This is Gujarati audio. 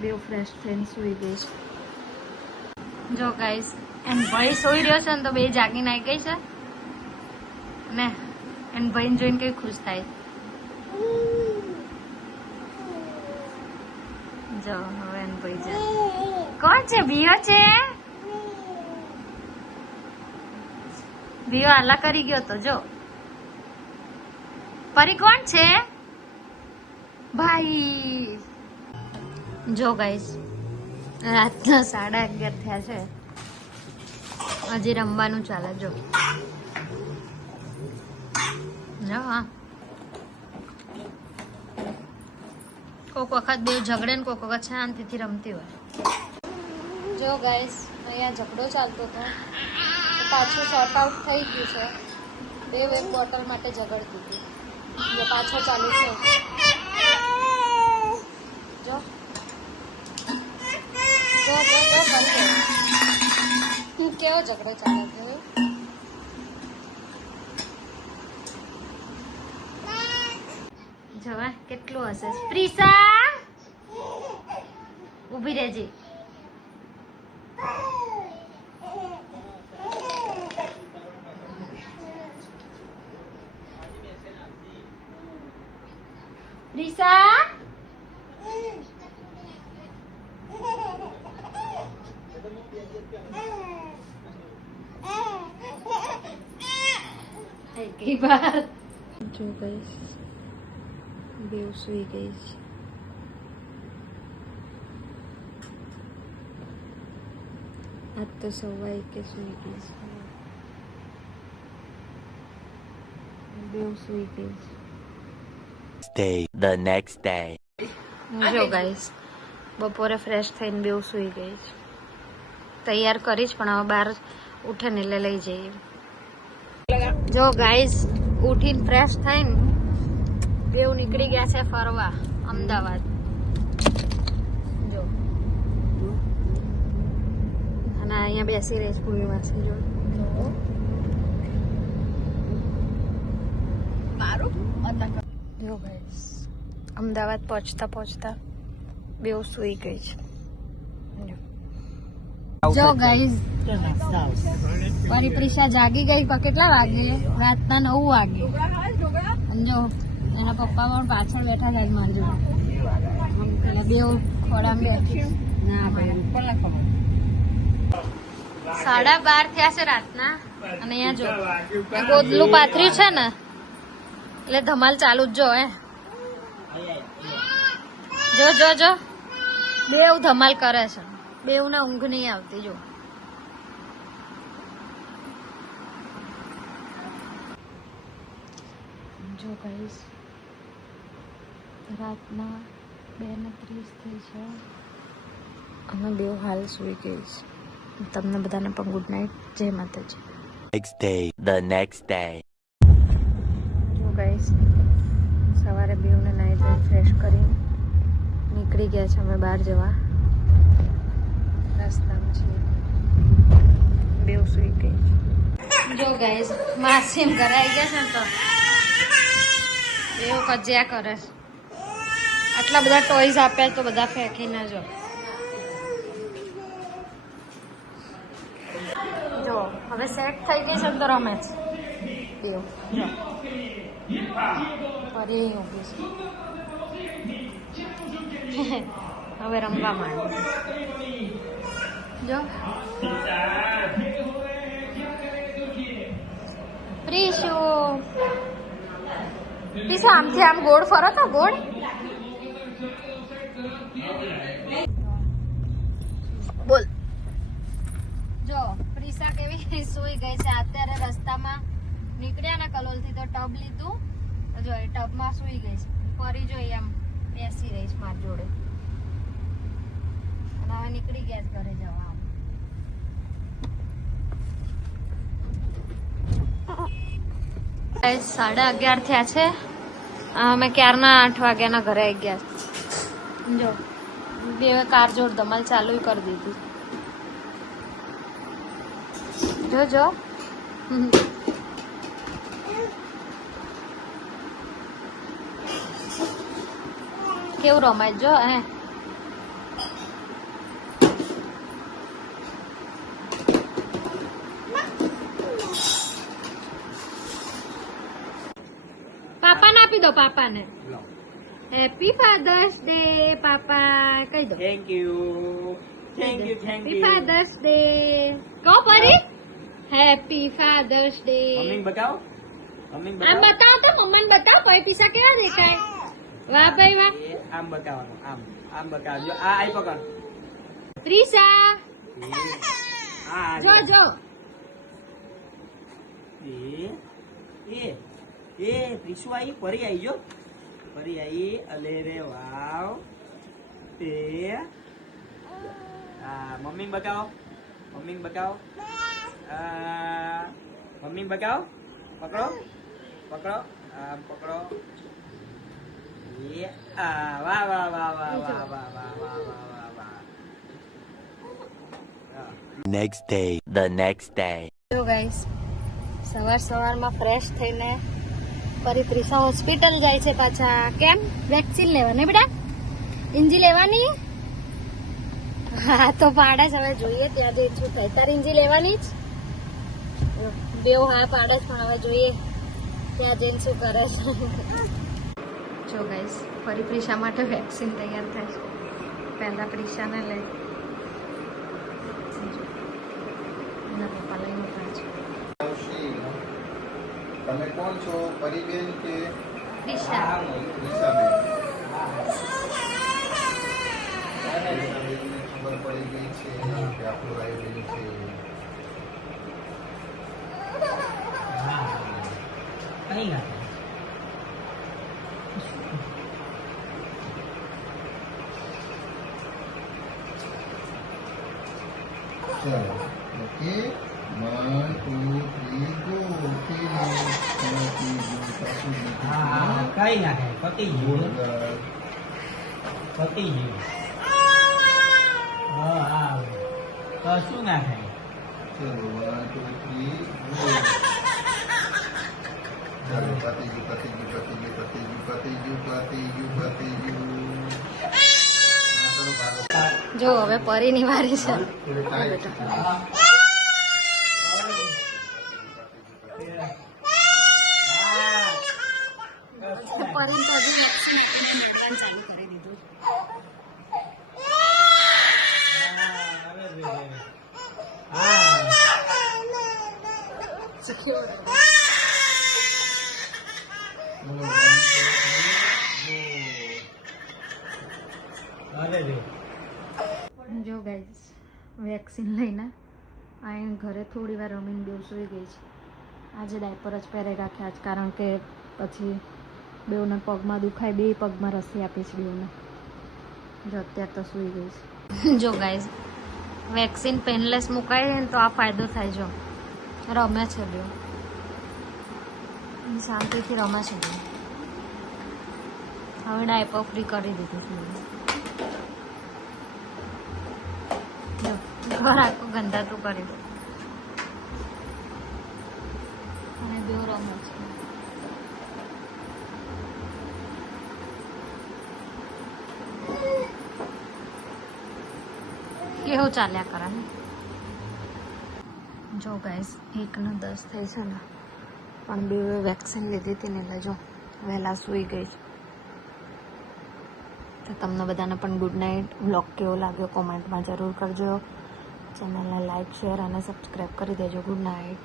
બે ફ્રેશ થઈને સુઈ ગઈ છે. જો ગાઈસ એન ભાઈ સોઈ રહ્યો છે ને તો બે જાગીને આવી ગઈ છે ને એન ભાઈને જોઈને કઈ ખુશ થાય. જો હવે એન ભાઈ જાય. કોણ છે? બિયો છે. બિયો આલા કરી ગયો તો જો. પરી કોણ છે? ભાઈ. જો ગાઈસ રાતના 11:30 થયા છે. હજી રમવાનું ચાલે. જો હા કોક વખત બે ઝઘડે ને કોક વખત શાંતિથી રમતી હોય. જો ગાઈસ અહીંયા ઝઘડો ચાલતો હતો પાછું શોર્ટ આઉટ થઈ ગયું છે. બે એક બોટલ માટે ઝઘડતી હતી એટલે પાછો ચાલુ છે. જો જો જો જો બંધ કેવો ઝઘડો ચાલે છે. જવા કેટલું હશે. પ્રિસા ઊભી રહેજે. પ્રિસા કઈ વાત. જો ગઈશ બેવ સુઈ ગઈ છે. આજ તો સવાઈ કે સુઈ ગઈ છે. બેવ સુઈ ગઈ છે. Stay the next day. જો ગાઈસ બપોરે ફ્રેશ થઈને બેવ સુઈ ગઈ છે. તૈયાર કરીશ પણ હવે બહાર ઉઠે ને એટલે લઈ જઈએ. જો ગાઈસ ઉઠીને ફ્રેશ થઈને બેવ નીકળી ગયા છે ફરવા અમદાવાદ. જો અને અહીંયા બેસી રહીશ પૂરી માસી જો. જો ગાઈસ અમદાવાદ પહોંચતા પહોંચતા બેવ સુઈ ગઈ છે. જો ગાઈસ મારી પ્રિશા જાગી ગઈ. કેટલા વાગે? રાતના 9 વાગે. અને જો એના પપ્પા પણ પાછળ બેઠા છે મારી જોડે. પેલા બે ખોડા બેઠી. ના ભાઈ 12:30 થયા છે રાતના. અને અહીંયા જો ગોદલું પાથર્યું છે ને એટલે ધમાલ ચાલુ જ જો. જો જો જો બેવ ધમાલ કરે છે. બેવ ને ઊંઘ નહીં આવતી. જો જો ગાઈસ રાતના 2:30 થઈ છે અને બેવ હાલ સુઈ ગઈ છે. તમને બધાને પણ ગુડ નાઇટ. જય માતાજી. Next day. The next day. જો ગાઈસ સવારે બેવને નાઈ ધોઈ ફ્રેશ કરી નીકળી ગયા છે અમે બહાર જવા. રસ્તામાં છીએ. બેવ સુઈ ગઈ. જો ગાઈસ માસીમ ઘરે આવી ગયા છે ને તો બેવ કજ્યા કરે છે. આટલા બધા ટોયઝ આપ્યા તો બધા ફેંકી ના જો. જો હવે સેટ થઈ ગઈ છે તો રમે છે બેવ. જો ફરી ઊભી છે. હવે રમવા માંડે. જો પ્રીશુ પ્રીશુ આમથી આમ ગોળ ફરો તો ગોળ. બોલ. જો પ્રીશા કેવી સુઈ ગઈ છે. અત્યારે રસ્તામાં નીકળ્યા ને કલોલથી તો ટબ લીધું. જો એ ટબમાં સુઈ ગઈ છે. ફરી જો એમ બેસી રહીશ મારી જોડે. અને હવે નીકળી ગયા ઘરે જવા. 11:30 થયા છે. અમે ક્યારના 8 વાગ્યાના ઘરે આવી ગયા. જો બે કાર જોડ ધમાલ ચાલુ કરી દીધી. જો કેવું રમાય જો હે પાપાને આપી દો પાપાને હેપી ફાધર્સ ડે પાપા કહી દો thank you happy father's day કહો ફરી હેપી ફાધર્સ ડે મમ્મી બતાવો મમ્મી આમ બતાવો તો મમ્માને બતાવો પછી પીસા કેવા દેખાય વાહ ભાઈ વાહ આમ બતાવવાનું આમ આમ બતાવજો આ આઈ પકડ પ્રિસા આ જો જો એ ત્રીસુ આવી ફરી આવી જો ફરી આવી અલે રે વાવ તે મમ્મી બતાવો મમ્મી બતાવો મમ્મી બતાવો પકડો પકડો આમ પકડો વાહ વાહ વાહ વાહ વાહ વાહ વાહ વાહ વાહ વાહ Next day. The next day. જો ગાઈસ સવારમાં ફ્રેશ થઈને ફરી ત્રિષા હોસ્પિટલ જાય છે પાછા કેમ વેક્સિન લેવાની બેટા ઇન્જી લેવાની હા તો પાડે છે હવે જોઈએ ત્યાં જઈ શું થાય તારી ઇન્જી લેવાની જ બેવ હા પાડે છે પણ હવે જોઈએ ત્યાં જઈને શું કરે છે જો ગાઈસ ફરી પ્રિશા માટે વેક્સિન તૈયાર થાય છે પહેલા પ્રિશાને લઈ એના પપ્પા લઈને ઉભા છે તમે કોણ છો પરીબેન કે પ્રિશા દિશાબેન? દિશાબેનને ખબર પડી ગઈ છે કે આપણું આયોજન છે. કઈ ના ચલો ઓકે 1 2 3 ગો ઓકે કઈ ના થાય પતી ગયું પતી ગયું હા તો શું ના થાય ચલો 1 2 3 ગો ચલો પતી ગયું હા, ચલો ભાગો જો હવે પરીની વારી છે થોડી ટાઈટ છે. પરી તો હજી ચાલુ કરી દીધું જો ગાઈસ વેક્સિન લઈને આઈને ઘરે થોડી વાર રમીને બેસી ગઈ છે આજે ડાયપર જ પહેરી રાખ્યા જ કારણ કે પછી બેઉને પગમાં દુખાય બે પગમાં રસી આપી છે બેઉને જો અત્યારે તો સૂઈ ગઈ છે જો ગાઈસ વેક્સિન પેનલેસ મુકાય ને તો આ ફાયદો થાય જો રમે છે બેઉ શાંતિથી રમે છે બેઉ હવે ડાયપર ફ્રી કરી દીધું છે જો ઘર આખું ગંધાતું કરી દો અને બેઉ રમે છે કેવું ચાલ્યા કરે ને જો ગાઈસ 1 ને 10 થઈ છે ને પણ બે વેક્સિન લીધી હતી ને એટલે જો વહેલા સૂઈ ગઈ છે તો તમને બધાને પણ ગુડ નાઇટ વ્લોગ કેવો લાગ્યો કોમેન્ટમાં જરૂર કરજો ચેનલને લાઈક શેર અને સબસ્ક્રાઈબ કરી દેજો ગુડ નાઇટ